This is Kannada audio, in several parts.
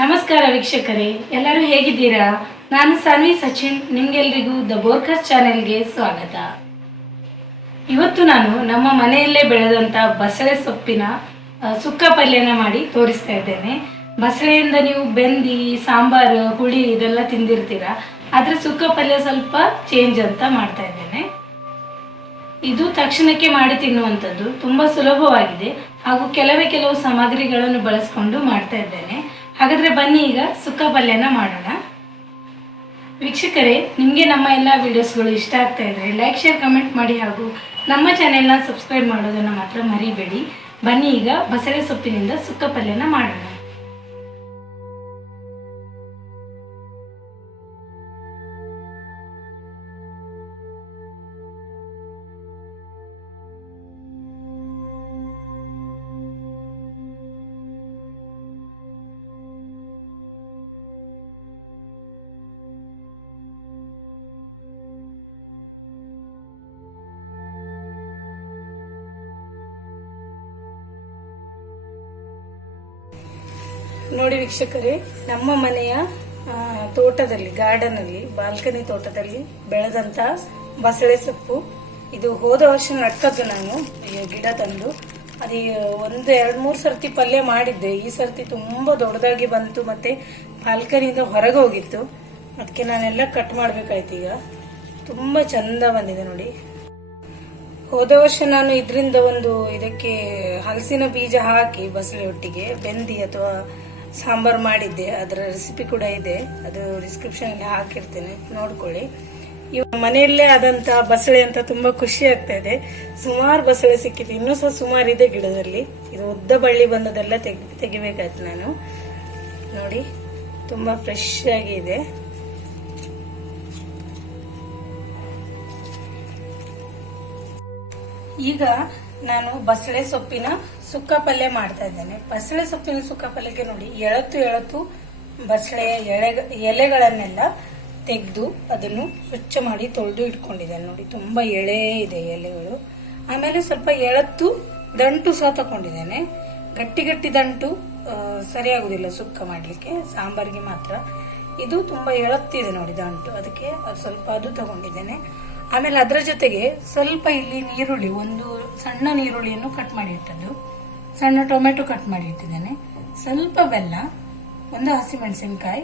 ನಮಸ್ಕಾರ ವೀಕ್ಷಕರೇ, ಎಲ್ಲರೂ ಹೇಗಿದ್ದೀರಾ? ನಾನು ಸಾನ್ವಿ ಸಚಿನ್. ನಿಮ್ಗೆಲ್ರಿಗೂ ದ ಬೋರ್ಕಸ್ ಚಾನೆಲ್ಗೆ ಸ್ವಾಗತ. ಇವತ್ತು ನಾನು ನಮ್ಮ ಮನೆಯಲ್ಲೇ ಬೆಳೆದಂಥ ಬಸಳೆ ಸೊಪ್ಪಿನ ಸುಕ್ಕ ಪಲ್ಯನ ಮಾಡಿ ತೋರಿಸ್ತಾ ಇದ್ದೇನೆ. ಬಸಳೆಯಿಂದ ನೀವು ಬೆಂದಿ ಸಾಂಬಾರು ಹುಳಿ ಇದೆಲ್ಲ ತಿಂದಿರ್ತೀರಾ, ಆದರೆ ಸುಕ್ಕ ಪಲ್ಯ ಸ್ವಲ್ಪ ಚೇಂಜ್ ಅಂತ ಮಾಡ್ತಾ ಇದ್ದೇನೆ. ಇದು ತಕ್ಷಣಕ್ಕೆ ಮಾಡಿ ತಿನ್ನುವಂಥದ್ದು, ತುಂಬ ಸುಲಭವಾಗಿದೆ ಹಾಗೂ ಕೆಲವು ಸಾಮಗ್ರಿಗಳನ್ನು ಬಳಸ್ಕೊಂಡು ಮಾಡ್ತಾ ಇದ್ದೇನೆ. ಹಾಗಾದರೆ ಬನ್ನಿ ಈಗ ಸುಕ್ಕ ಪಲ್ಯನ ಮಾಡೋಣ. ವೀಕ್ಷಕರೇ, ನಿಮಗೆ ನಮ್ಮ ಎಲ್ಲ ವಿಡಿಯೋಸ್ಗಳು ಇಷ್ಟ ಆಗ್ತಾ ಇದ್ರೆ ಲೈಕ್, ಶೇರ್, ಕಮೆಂಟ್ ಮಾಡಿ ಹಾಗೂ ನಮ್ಮ ಚಾನೆಲ್ನ ಸಬ್ಸ್ಕ್ರೈಬ್ ಮಾಡೋದನ್ನು ಮಾತ್ರ ಮರಿಬೇಡಿ. ಬನ್ನಿ ಈಗ ಬಸಳೆ ಸೊಪ್ಪಿನಿಂದ ಸುಕ್ಕ ಪಲ್ಯನ ಮಾಡೋಣ. ನೋಡಿ ವೀಕ್ಷಕರೇ, ನಮ್ಮ ಮನೆಯ ತೋಟದಲ್ಲಿ, ಗಾರ್ಡನ್ ಅಲ್ಲಿ, ಬಾಲ್ಕನಿ ತೋಟದಲ್ಲಿ ಬೆಳೆದಂತ ಬಸಳೆ ಸೊಪ್ಪು. ಇದು ಹೋದ ವರ್ಷ ನಟ್ಟದ್ದು ನಾನು ಗಿಡ ತಂದು. ಅದು ಒಂದು 2-3 ಸರ್ತಿ ಪಲ್ಯ ಮಾಡಿದ್ದೆ. ಈ ಸರ್ತಿ ತುಂಬಾ ದೊಡ್ಡದಾಗಿ ಬಂತು, ಮತ್ತೆ ಬಾಲ್ಕನಿಯಿಂದ ಹೊರಗೆ ಹೋಗಿತ್ತು. ಅದಕ್ಕೆ ನಾನೆಲ್ಲ ಕಟ್ ಮಾಡ್ಬೇಕಾಯ್ತು. ಈಗ ತುಂಬಾ ಚಂದ ಬಂದಿದೆ ನೋಡಿ. ಹೋದ ವರ್ಷ ನಾನು ಇದರಿಂದ ಇದಕ್ಕೆ ಹಲಸಿನ ಬೀಜ ಹಾಕಿ ಬಸಳೆ ಒಟ್ಟಿಗೆ ಬೆಂದಿ ಅಥವಾ ಸಾಂಬಾರ್ ಮಾಡಿದ್ದೆ. ಅದರ ರೆಸಿಪಿ ಕೂಡ ಇದೆ, ಅದು ಡಿಸ್ಕ್ರಿಪ್ಷನ್ ಹಾಕಿರ್ತೇನೆ, ನೋಡ್ಕೊಳ್ಳಿ. ಇವಾಗ ಮನೆಯಲ್ಲೇ ಆದಂತ ಬಸಳೆ ಅಂತ ತುಂಬಾ ಖುಷಿ ಆಗ್ತಾ ಇದೆ. ಸುಮಾರು ಬಸಳೆ ಸಿಕ್ಕಿದೆ, ಇನ್ನೂ ಸಹ ಸುಮಾರು ಇದೆ ಗಿಡದಲ್ಲಿ. ಇದು ಉದ್ದ ಬಳ್ಳಿ ಬಂದದೆಲ್ಲ ತೆಗಿಬೇಕಾಯ್ತು ನಾನು. ನೋಡಿ, ತುಂಬಾ ಫ್ರೆಶ್ ಆಗಿ ಇದೆ. ಈಗ ನಾನು ಬಸಳೆ ಸೊಪ್ಪಿನ ಸುಕ್ಕ ಪಲ್ಯ ಮಾಡ್ತಾ ಇದ್ದೇನೆ. ಬಸಳೆ ಸೊಪ್ಪಿನ ಸುಕ್ಕ ಪಲ್ಯಕ್ಕೆ ನೋಡಿ, ಎಳತು ಬಸಳೆಯ ಎಲೆಗಳನ್ನೆಲ್ಲ ತೆಗೆದು ಅದನ್ನು ಸ್ವಚ್ಛ ಮಾಡಿ ತೊಳೆದು ಇಟ್ಕೊಂಡಿದ್ದೇನೆ. ನೋಡಿ, ತುಂಬಾ ಎಳೆ ಇದೆ ಎಲೆಗಳು. ಆಮೇಲೆ ಸ್ವಲ್ಪ ಎಳತ್ತು ದಂಟು ಸಹ ತಕೊಂಡಿದ್ದೇನೆ. ಗಟ್ಟಿ ದಂಟು ಸರಿಯಾಗುದಿಲ್ಲ ಸುಕ್ಕ ಮಾಡ್ಲಿಕ್ಕೆ, ಸಾಂಬಾರಿಗೆ ಮಾತ್ರ. ಇದು ತುಂಬಾ ಎಳತ್ತಿದೆ ನೋಡಿ ದಂಟು, ಅದಕ್ಕೆ ಸ್ವಲ್ಪ ಅದು ತಗೊಂಡಿದ್ದೇನೆ. ಆಮೇಲೆ ಅದರ ಜೊತೆಗೆ ಸ್ವಲ್ಪ ಇಲ್ಲಿ ನೀರುಳ್ಳಿ, ಒಂದು ಸಣ್ಣ ನೀರುಳ್ಳಿಯನ್ನು ಕಟ್ ಮಾಡಿ ಇಟ್ಟದ್ದು, ಸಣ್ಣ ಟೊಮೆಟೊ ಕಟ್ ಮಾಡಿ ಇಟ್ಟಿದ್ದೇನೆ, ಸ್ವಲ್ಪ ಬೆಲ್ಲ, ಒಂದು ಹಸಿಮೆಣಸಿನಕಾಯಿ,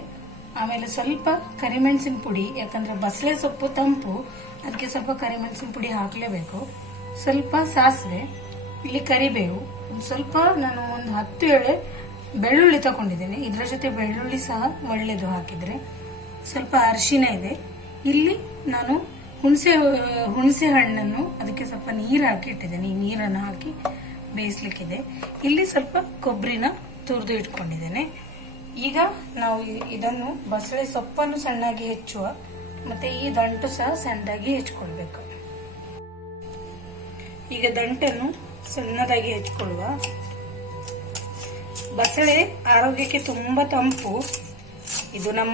ಆಮೇಲೆ ಸ್ವಲ್ಪ ಕರಿಮೆಣಸಿನ ಪುಡಿ. ಯಾಕಂದ್ರೆ ಬಸಳೆ ಸೊಪ್ಪು ತಂಪು, ಅದಕ್ಕೆ ಸ್ವಲ್ಪ ಕರಿಮೆಣಸಿನ ಪುಡಿ ಹಾಕಲೇಬೇಕು. ಸ್ವಲ್ಪ ಸಾಸಿವೆ, ಇಲ್ಲಿ ಕರಿಬೇವು, ಸ್ವಲ್ಪ ನಾನು ಒಂದು 10 ಎಳೆ ಬೆಳ್ಳುಳ್ಳಿ ತಗೊಂಡಿದ್ದೇನೆ. ಇದರ ಜೊತೆ ಬೆಳ್ಳುಳ್ಳಿ ಸಹ ಒಳ್ಳೇದು ಹಾಕಿದ್ರೆ. ಸ್ವಲ್ಪ ಅರಿಶಿನ ಇದೆ. ಇಲ್ಲಿ ನಾನು ಹುಣಸೆ ಹಣ್ಣನ್ನು ಅದಕ್ಕೆ ಸ್ವಲ್ಪ ನೀರು ಹಾಕಿ ಇಟ್ಟಿದ್ದೇನೆ. ಈ ನೀರನ್ನು ಹಾಕಿ ಬೇಯಿಸ್ಲಿಕ್ಕಿದೆ. ಇಲ್ಲಿ ಸ್ವಲ್ಪ ಕೊಬ್ಬರಿನ ತುರಿದು ಇಟ್ಕೊಂಡಿದ್ದೇನೆ. ಈಗ ನಾವು ಇದನ್ನು ಬಸಳೆ ಸೊಪ್ಪನ್ನು ಸಣ್ಣಾಗಿ ಹೆಚ್ಚುವ, ಮತ್ತೆ ಈ ದಂಟು ಸಹ ಸಣ್ಣದಾಗಿ ಹೆಚ್ಕೊಳ್ಬೇಕು. ಈಗ ದಂಟನ್ನು ಸಣ್ಣದಾಗಿ ಹೆಚ್ಕೊಳ್ಳುವ. ಬಸಳೆ ಆರೋಗ್ಯಕ್ಕೆ ತುಂಬಾ ತಂಪು. ಇದು ನಮ್ಮ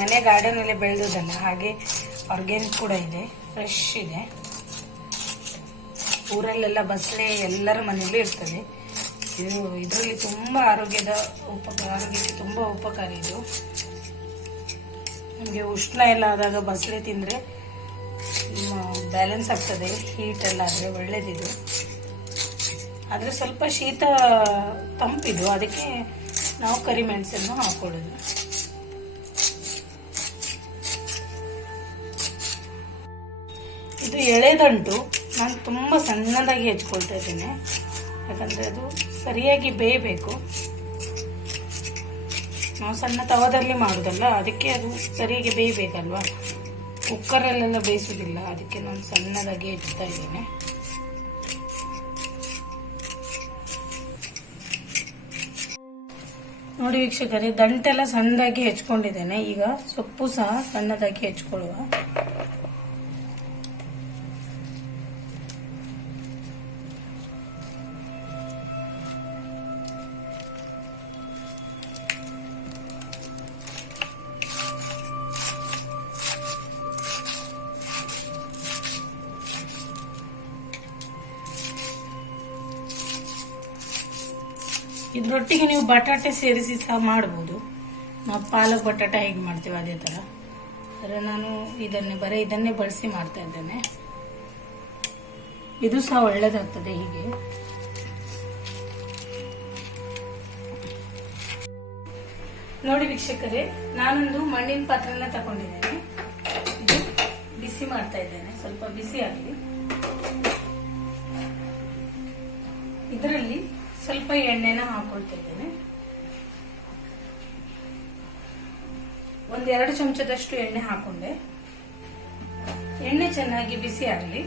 ಮನೆ ಗಾರ್ಡನ್ ಅಲ್ಲೇ ಬೆಳೆದದಲ್ಲ, ಹಾಗೆ ಆರ್ಗ್ಯಾನಿಕ್ ಕೂಡ ಇದೆ, ಫ್ರೆಶ್ ಇದೆ. ಊರಲ್ಲೆಲ್ಲ ಬಸಳೆ ಎಲ್ಲರ ಮನೆಯಲ್ಲೂ ಇರ್ತದೆ. ಇದರಲ್ಲಿ ತುಂಬಾ ಆರೋಗ್ಯಕ್ಕೆ ತುಂಬಾ ಉಪಕಾರಿ. ಇದು ನಿಮಗೆ ಉಷ್ಣ ಎಲ್ಲ ಆದಾಗ ಬಸಳೆ ತಿಂದ್ರೆ ಬ್ಯಾಲೆನ್ಸ್ ಆಗ್ತದೆ. ಹೀಟ್ ಎಲ್ಲ ಆದ್ರೆ ಒಳ್ಳೇದಿದು. ಆದ್ರೆ ಸ್ವಲ್ಪ ಶೀತ ತಂಪಿದು, ಅದಕ್ಕೆ ನಾವು ಕರಿಮೆಣಸನ್ನು ಹಾಕೊಳ್ಳೋದು. ಇದು ಎಳೆದಂಟು ನಾನು ತುಂಬಾ ಸಣ್ಣದಾಗಿ ಹೆಚ್ಕೊಳ್ತಾ ಇದ್ದೇನೆ, ಯಾಕಂದ್ರೆ ಅದು ಸರಿಯಾಗಿ ಬೇಯಬೇಕು. ನಾವು ಸಣ್ಣ ತವದಲ್ಲಿ ಮಾಡುದಲ್ಲ, ಅದಕ್ಕೆ ಅದು ಸರಿಯಾಗಿ ಬೇಯಬೇಕಲ್ವಾ. ಕುಕ್ಕರಲ್ಲೆಲ್ಲ ಬೇಯಿಸುದಿಲ್ಲ, ಅದಕ್ಕೆ ನಾನು ಸಣ್ಣದಾಗಿ ಹೆಚ್ಚುತ್ತಾ ಇದ್ದೇನೆ. ನೋಡಿ ವೀಕ್ಷಕರೇ, ದಂಟೆಲ್ಲ ಸಣ್ಣದಾಗಿ ಹೆಚ್ಕೊಂಡಿದ್ದೇನೆ. ಈಗ ಸೊಪ್ಪು ಸಹ ಸಣ್ಣದಾಗಿ ಹೆಚ್ಕೊಳ್ಳುವ. ಇದ್ರೊಟ್ಟಿಗೆ ನೀವು ಬಟಾಟೆ ಸೇರಿಸಿ ಸಹ ಮಾಡಬಹುದು. ನಾವು ಪಾಲಕ್ ಬಟಾಟೆ ಹೇಗೆ ಮಾಡ್ತೀವಿ ಅದೇ ತರ. ಆದರೆ ನಾನು ಇದನ್ನೇ ಬಳಸಿ ಮಾಡ್ತಾ ಇದ್ದೇನೆ. ಇದು ಸಹ ಒಳ್ಳೇದಾಗ್ತದೆ ಹೀಗೆ. ನೋಡಿ ವೀಕ್ಷಕರೇ, ನಾನೊಂದು ಮಣ್ಣಿನ ಪಾತ್ರೆನ ತಗೊಂಡಿದ್ದೇನೆ. ಇದು ಬಿಸಿ ಮಾಡ್ತಾ ಇದ್ದೇನೆ, ಸ್ವಲ್ಪ ಬಿಸಿ ಆಗಲಿ. ಇದರಲ್ಲಿ ಸ್ವಲ್ಪ ಎಣ್ಣೆನ ಹಾಕೊಳ್ತಾ ಇದ್ದೇನೆ. 1-2 ಚಮಚದಷ್ಟು ಎಣ್ಣೆ ಹಾಕೊಂಡೆ. ಎಣ್ಣೆ ಚೆನ್ನಾಗಿ ಬಿಸಿ ಆಗಲಿ.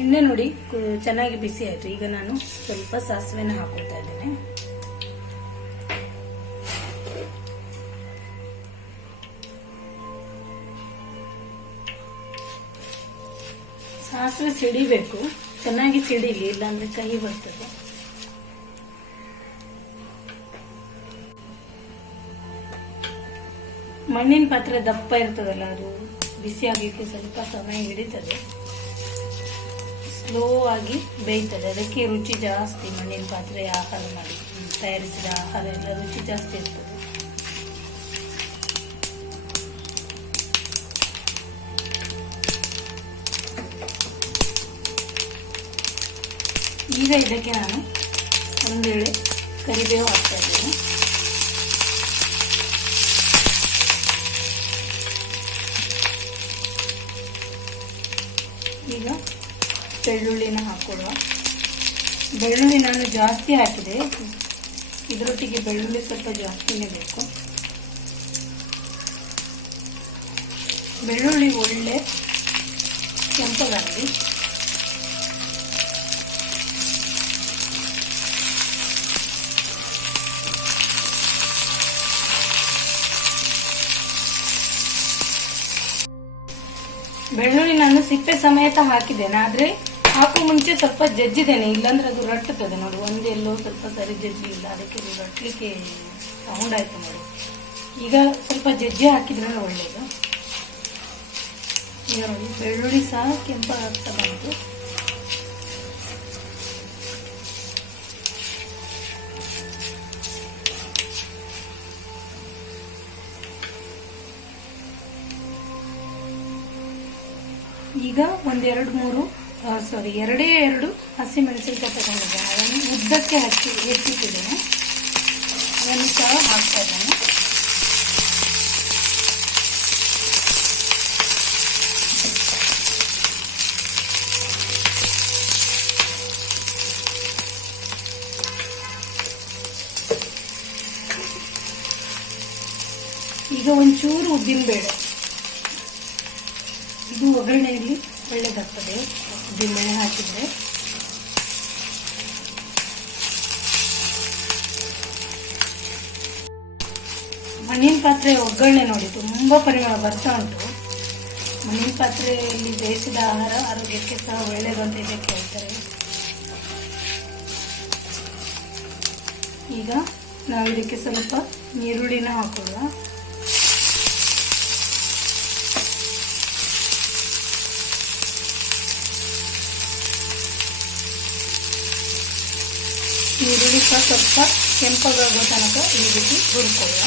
ಎಣ್ಣೆ ನೋಡಿ ಚೆನ್ನಾಗಿ ಬಿಸಿ ಆಯ್ತು. ಈಗ ನಾನು ಸ್ವಲ್ಪ ಸಾಸಿವೆನ ಹಾಕೊಳ್ತಾ ಇದ್ದೇನೆ. ಸಾಸಿವೆ ಸಿಡಿಬೇಕು, ಚೆನ್ನಾಗಿ ಸಿಡಿಲಿ, ಇಲ್ಲಾಂದ್ರೆ ಕಹಿ ಬರ್ತದೆ. ಮಣ್ಣಿನ ಪಾತ್ರೆ ದಪ್ಪ ಇರ್ತದಲ್ಲ, ಅದು ಬಿಸಿ ಆಗಲಿಕ್ಕೆ ಸ್ವಲ್ಪ ಸಮಯ ಹಿಡಿತದೆ, ಸ್ಲೋ ಆಗಿ ಬೇಯ್ತದೆ. ಅದಕ್ಕೆ ರುಚಿ ಜಾಸ್ತಿ. ಮಣ್ಣಿನ ಪಾತ್ರೆ ಆಹಾರ ಮಾಡಿ ತಯಾರಿಸಿದ ಆಹಾರ ಎಲ್ಲ ರುಚಿ ಜಾಸ್ತಿ ಇರ್ತದೆ. ಈಗ ಇದಕ್ಕೆ ನಾನು ಒಂದು ಎಳೆ ಕರಿಬೇವು ಹಾಕ್ತಾ ಇದ್ದೇನೆ. ಈಗ ಬೆಳ್ಳುಳ್ಳಿನ ಹಾಕೊಳ್ಳುವ. ಬೆಳ್ಳುಳ್ಳಿ ನಾನು ಜಾಸ್ತಿ ಹಾಕಿದೆ. ಇದರೊಟ್ಟಿಗೆ ಬೆಳ್ಳುಳ್ಳಿ ಸ್ವಲ್ಪ ಜಾಸ್ತಿನೇ ಬೇಕು. ಬೆಳ್ಳುಳ್ಳಿ ಒಳ್ಳೆ ಕೆಂಪಗಾಗಲಿ. ಬೆಳ್ಳುಳ್ಳಿ ನಾನು ಸಿಪ್ಪೆ ಸಮೇತ ಹಾಕಿದ್ದೇನೆ, ಆದ್ರೆ ಹಾಕೋ ಮುಂಚೆ ಸ್ವಲ್ಪ ಜಜ್ಜಿದ್ದೇನೆ, ಇಲ್ಲಾಂದ್ರೆ ಅದು ರಟ್ಟುತ್ತದೆ ನೋಡಿ. ಒಂದೆಲ್ಲೋ ಸ್ವಲ್ಪ ಸರಿ ಜಜ್ಜಿಲ್ಲ, ಅದಕ್ಕೆ ರಟ್ಟಲಿಕ್ಕೆ ಸೌಂಡ್ ಆಯ್ತು ನೋಡಿ. ಈಗ ಸ್ವಲ್ಪ ಜಜ್ಜಿ ಹಾಕಿದ್ರೆ ಒಳ್ಳೇದು. ಈಗ ನೋಡಿ ಬೆಳ್ಳುಳ್ಳಿ ಸಹ ಕೆಂಪಾಗ್ತಾ ಬಂತು. ಈಗ 2 ಹಸಿಮೆಣಸಿನಕಾಯಿ ತಗೊಂಡಿದ್ದೇನೆ. ಅದನ್ನು ಉದ್ದಕ್ಕೆ ಹೆಚ್ಚಿಟ್ಟಿದ್ದೇನೆ. ಅದನ್ನು ಸಹ ಹಾಕ್ತಾ ಇದ್ದೇನೆ. ಈಗ ಒಂಚೂರು ಉದ್ದಿನಬೇಳೆ, ಇದು ಒಗ್ಗರಣೆಯಲ್ಲಿ ಒಳ್ಳೆದಾಗ್ತದೆ ಉದ್ದಿನಬೇಳೆ ಹಾಕಿದ್ರೆ. ಮಣ್ಣಿನ ಪಾತ್ರೆ ಒಗ್ಗರಣೆ ನೋಡಿ ತುಂಬಾ ಪರಿಮಳ ಬರ್ತಾ ಉಂಟು. ಮಣ್ಣಿನ ಪಾತ್ರೆಯಲ್ಲಿ ಬೇಯಿಸಿದ ಆಹಾರ ಆರೋಗ್ಯಕ್ಕೆ ಸಹ ಒಳ್ಳೆಯದು ಅಂತ ಇದಕ್ಕೆ ಹೇಳ್ತಾರೆ. ಈಗ ನಾವು ಇದಕ್ಕೆ ಸ್ವಲ್ಪ ಈರುಳ್ಳಿನ ಹಾಕೊಳ್ಳುವ. ಈರುಳ್ಳಿ ಸಹ ಸ್ವಲ್ಪ ಕೆಂಪಗಾಗೋ ತನಕ ಈ ರೀತಿ ಹುರ್ಕೊಳ್ಳುವ.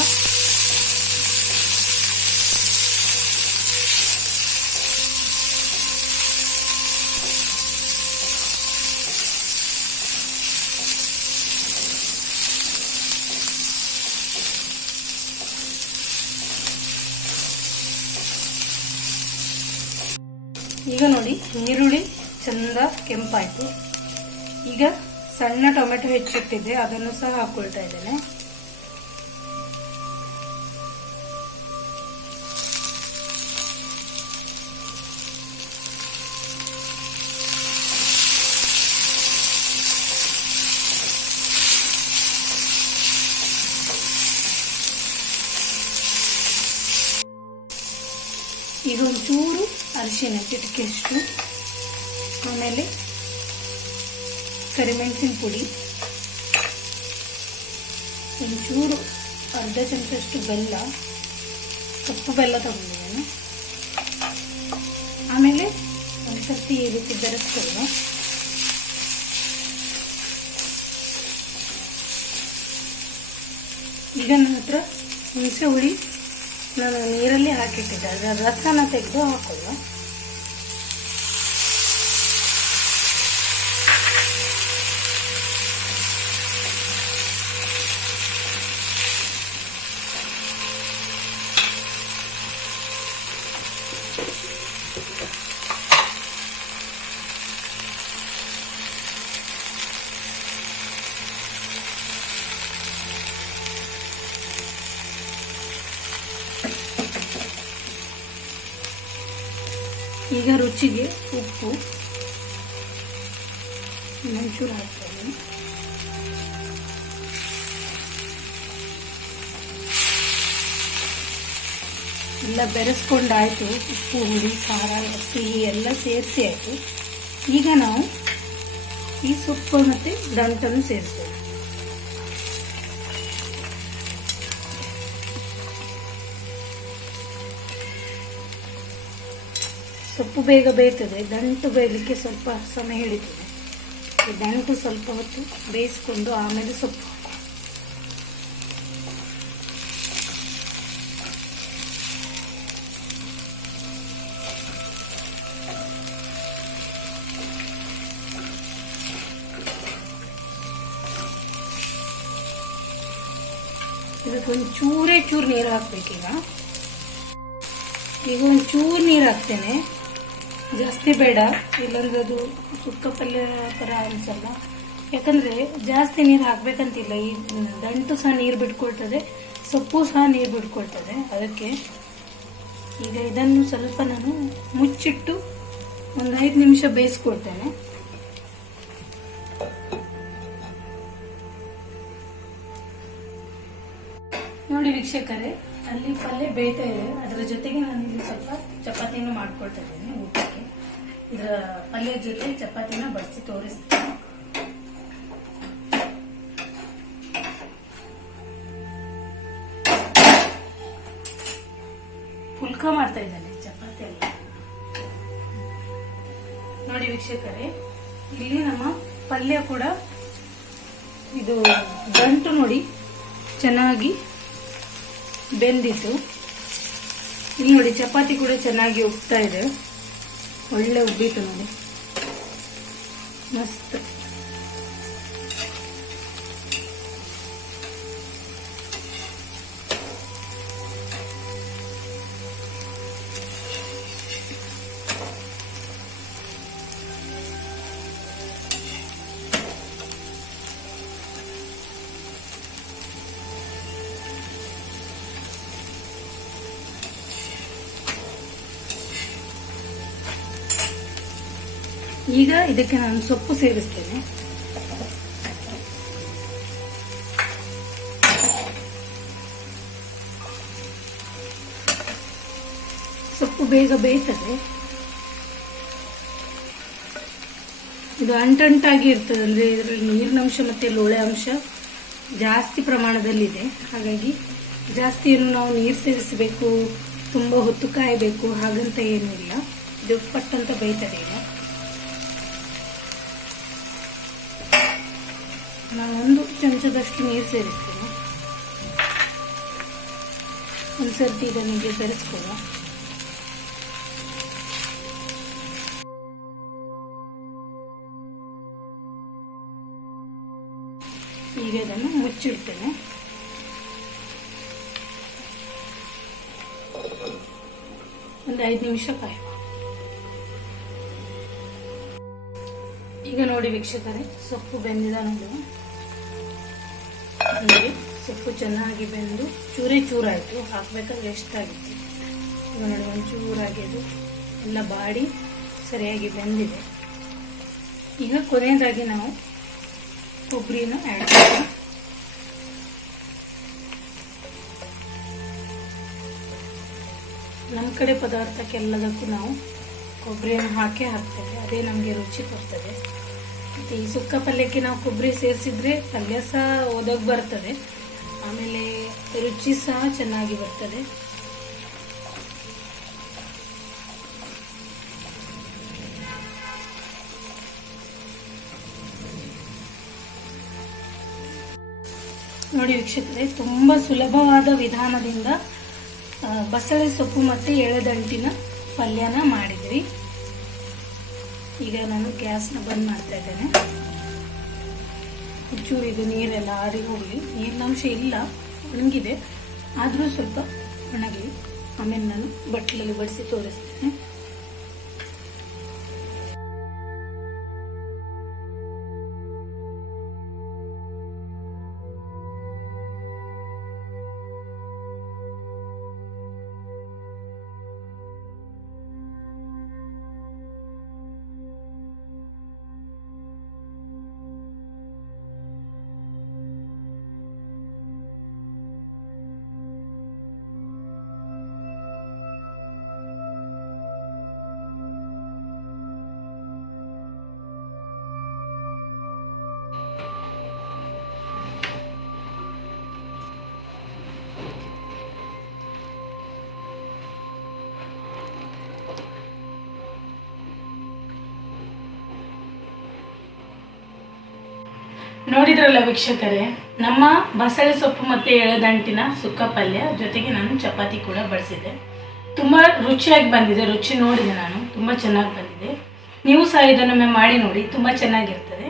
ಈಗ ನೋಡಿ ಈರುಳ್ಳಿ ಚಂದ ಕೆಂಪಾಯ್ತು. ಈಗ ಸಣ್ಣ ಟೊಮೆಟೊ ಹೆಚ್ಚಿಟ್ಟಿದ್ದೆ, ಅದನ್ನು ಸಹ ಹಾಕೊಳ್ತಾ ಇದ್ದೇನೆ. ಈಗ ಒಂಚೂರು ಅರಿಶಿನ ಚಿಟಿಕೆಯಷ್ಟು, ಆಮೇಲೆ ಕರಿಮೆಣಸಿನ ಪುಡಿ, ಒಂಚೂರು ಅರ್ಧ ಚಮಚಷ್ಟು ಬೆಲ್ಲ, ಕಪ್ಪು ಬೆಲ್ಲ ತಗೊಂಡಿದ್ದೇನೆ. ಆಮೇಲೆ ಒಂದು ಸರ್ತಿ ಈ ರೀತಿ ಬೆರೆಸ್ಕೊಳ್ಳುವ. ಈಗ ನನ್ನ ಹತ್ರ ಹುಣಸೆ ಹುಳಿ ನಾನು ನೀರಲ್ಲಿ ಹಾಕಿಟ್ಟಿದ್ದೆ, ಅದರ ರಸನ ತೆಗೆದು ಹಾಕೊಳ್ಳುವ. ಈಗ ರುಚಿಗೆ ಉಪ್ಪು ಒಂಚೂರು ಹಾಕ್ತೇನೆ. ಎಲ್ಲ ಬೆರೆಸ್ಕೊಂಡಾಯ್ತು, ಉಪ್ಪು ಹುಳಿ ಖಾರ ಸಿಹಿ ಎಲ್ಲ ಸೇರಿಸಿ ಆಯಿತು. ಈಗ ನಾವು ಈ ಸೊಪ್ಪು ಮತ್ತು ದಂಟನ್ನು ಸೇರಿಸ್ತೇವೆ. ಸೊಪ್ಪು ಬೇಗ ಬೇಯ್ತದೆ, ದಂಟು ಬೇಯಲಿಕ್ಕೆ ಸ್ವಲ್ಪ ಸಮಯ ಹಿಡಿತದೆ. ದಂಟು ಸ್ವಲ್ಪ ಹೊತ್ತು ಬೇಯಿಸ್ಕೊಂಡು ಆಮೇಲೆ ಸೊಪ್ಪು ಹಾಕು. ಇದಕ್ಕೊಂದು ಚೂರು ನೀರು ಹಾಕ್ಬೇಕೀಗ. ಈಗ ಒಂಚೂರು ನೀರು ಹಾಕ್ತೇನೆ, ಜಾಸ್ತಿ ಬೇಡ, ಇಲ್ಲಾಂದ್ರೆ ಅದು ಸುಕ್ಕ ಪಲ್ಯ ಥರ ಅನಿಸಲ್ಲ. ಯಾಕಂದರೆ ಜಾಸ್ತಿ ನೀರು ಹಾಕಬೇಕಂತಿಲ್ಲ, ಈ ದಂಟು ಸಹ ನೀರು ಬಿಟ್ಕೊಳ್ತದೆ, ಸೊಪ್ಪು ಸಹ ನೀರು ಬಿಟ್ಕೊಳ್ತದೆ. ಅದಕ್ಕೆ ಈಗ ಇದನ್ನು ಸ್ವಲ್ಪ ನಾನು ಮುಚ್ಚಿಟ್ಟು ಒಂದು 5 ನಿಮಿಷ ಬೇಯಿಸ್ಕೊಳ್ತೇನೆ. ನೋಡಿ ವೀಕ್ಷಕರೇ, ಅಲ್ಲಿ ಪಲ್ಯ ಬೇಯ್ತಾ ಇದೆ, ಅದರ ಜೊತೆಗೆ ನಾನು ಇಲ್ಲಿ ಸ್ವಲ್ಪ ಚಪಾತಿಯನ್ನು ಮಾಡ್ಕೊಳ್ತಾ ಇದ್ದೇನೆ ಊಟಕ್ಕೆ. ಇದರ ಪಲ್ಯ ಜೊತೆ ಚಪಾತಿನ ಬಡಿಸಿ ತೋರಿಸ್ತೀನಿ. ಪುಲ್ಕ ಮಾಡ್ತಾ ಇದ್ದೇನೆ ಚಪಾತಿ ಎಲ್ಲ. ನೋಡಿ ವೀಕ್ಷಕರೇ, ಇಲ್ಲಿ ನಮ್ಮ ಪಲ್ಯ ಕೂಡ ಇದು ಗಂಟು ನೋಡಿ ಚೆನ್ನಾಗಿ ಬೆಂದಿತ್ತು. ಇಲ್ಲಿ ನೋಡಿ ಚಪಾತಿ ಕೂಡ ಚೆನ್ನಾಗಿ ಉಬ್ತಾ ಇದೆ, ಒಳ್ಳೆ ಉಬ್ಬಿತು ನೋಡಿ, ಮಸ್ತ್. ಈಗ ಇದಕ್ಕೆ ನಾನು ಸೊಪ್ಪು ಸೇರಿಸ್ತೇನೆ. ಸೊಪ್ಪು ಬೇಗ ಬೇಯ್ತದೆ, ಇದು ಅಂಟಂಟಾಗಿ ಇರ್ತದೆ, ಅಂದ್ರೆ ಇದರಲ್ಲಿ ನೀರಿನ ಅಂಶ ಮತ್ತೆ ಲೋಳೆ ಅಂಶ ಜಾಸ್ತಿ ಪ್ರಮಾಣದಲ್ಲಿದೆ. ಹಾಗಾಗಿ ಜಾಸ್ತಿ ಏನು ನಾವು ನೀರು ಸೇರಿಸಬೇಕು, ತುಂಬಾ ಹೊತ್ತು ಕಾಯಬೇಕು ಹಾಗಂತ ಏನೂ ಇಲ್ಲ. ಇದು ಪಟ್ಟಂತ ಬೇಯ್ತದೆ. ಈಗ ನಾನು 1 ಚಮಚದಷ್ಟು ನೀರು ಸೇರಿಸ್ತೇನೆ. ಒಂದ್ಸರ್ತಿ ಇದನ್ನಿಗೆ ಬೆರೆಸ್ಕೊಳ್ಳುವ. ಈಗ ಇದನ್ನು ಮುಚ್ಚಿಡ್ತೇನೆ. ಒಂದು 5 ನಿಮಿಷ ಕಾಯುವ. ಈಗ ನೋಡಿ ವೀಕ್ಷಕರೇ, ಸೊಪ್ಪು ಬೆಂದಿದ ನೋಡಿ, ಸೊಪ್ಪು ಚೆನ್ನಾಗಿ ಬೆಂದು ಚೂರಾಯಿತು. ಹಾಕ್ಬೇಕಾದ್ರೆ ಎಷ್ಟಾಗಿತ್ತು ಈಗ ನೋಡಿ, ಒಂಚೂರಾಗಿ ಅದು ಎಲ್ಲ ಬಾಡಿ ಸರಿಯಾಗಿ ಬೆಂದಿದೆ. ಈಗ ಕೊನೆಯದಾಗಿ ನಾವು ಕೊಬ್ಬರಿನ ಆ್ಯಡ್ ಮಾಡೋಣ. ನಮ್ಮ ಕಡೆ ಪದಾರ್ಥಕ್ಕೆಲ್ಲದಕ್ಕೂ ನಾವು ಕೊಬ್ಬರಿಯನ್ನು ಹಾಕ್ತೇವೆ, ಅದೇ ನಮಗೆ ರುಚಿ ಕೊಡ್ತದೆ. ಮತ್ತು ಈ ಸುಕ್ಕ ಪಲ್ಯಕ್ಕೆ ನಾವು ಕೊಬ್ಬರಿ ಸೇರಿಸಿದ್ರೆ ಪಲ್ಯ ಸಹ ಓದೋಗಿ ಬರ್ತದೆ, ಆಮೇಲೆ ರುಚಿ ಸಹ ಚೆನ್ನಾಗಿ ಬರ್ತದೆ. ನೋಡಿ ವೀಕ್ಷಕರೇ, ತುಂಬ ಸುಲಭವಾದ ವಿಧಾನದಿಂದ ಬಸಳೆ ಸೊಪ್ಪು ಮತ್ತು ಎಳೆದಂಟಿನ ಪಲ್ಯನ ಮಾಡಿದ್ವಿ. ಈಗ ನಾನು ಗ್ಯಾಸ್ನ ಬಂದ್ ಮಾಡ್ತಾ ಇದ್ದೇನೆ. ಒಂಚೂರು ಇದು ನೀರೆಲ್ಲ ಆರಿ ಹೋಗಲಿ. ನೀರಿನಂಶ ಇಲ್ಲ, ಒಣಗಿದೆ, ಆದರೂ ಸ್ವಲ್ಪ ಒಣಗಲಿ. ಆಮೇಲೆ ನಾನು ಬಟ್ಲಲ್ಲಿ ಬಡಿಸಿ ತೋರಿಸ್ತೇನೆ. ನೋಡಿದ್ರಲ್ಲ ವೀಕ್ಷಕರೇ, ನಮ್ಮ ಬಸಳೆ ಸೊಪ್ಪು ಮತ್ತು ಎಳೆದಂಟಿನ ಸುಕ್ಕ ಪಲ್ಯ ಜೊತೆಗೆ ನಾನು ಚಪಾತಿ ಕೂಡ ಬಳಸಿದ್ದೆ. ತುಂಬ ರುಚಿಯಾಗಿ ಬಂದಿದೆ. ರುಚಿ ನೋಡಿದೆ ನಾನು, ತುಂಬ ಚೆನ್ನಾಗಿ ಬಂದಿದೆ. ನೀವು ಸಹ ಇದನ್ನೊಮ್ಮೆ ಮಾಡಿ ನೋಡಿ, ತುಂಬ ಚೆನ್ನಾಗಿರ್ತದೆ.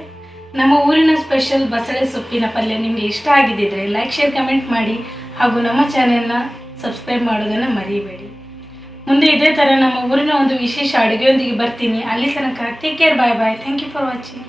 ನಮ್ಮ ಊರಿನ ಸ್ಪೆಷಲ್ ಬಸಳೆ ಸೊಪ್ಪಿನ ಪಲ್ಯ ನಿಮಗೆ ಇಷ್ಟ ಆಗಿದ್ದಿದ್ರೆ ಲೈಕ್, ಶೇರ್, ಕಮೆಂಟ್ ಮಾಡಿ ಹಾಗೂ ನಮ್ಮ ಚಾನೆಲ್ನ ಸಬ್ಸ್ಕ್ರೈಬ್ ಮಾಡೋದನ್ನು ಮರಿಬೇಡಿ. ಮುಂದೆ ಇದೇ ಥರ ನಮ್ಮ ಊರಿನ ಒಂದು ವಿಶೇಷ ಅಡುಗೆಯೊಂದಿಗೆ ಬರ್ತೀನಿ. ಅಲ್ಲಿ ತನಕ take care, bye bye. Thank you for watching.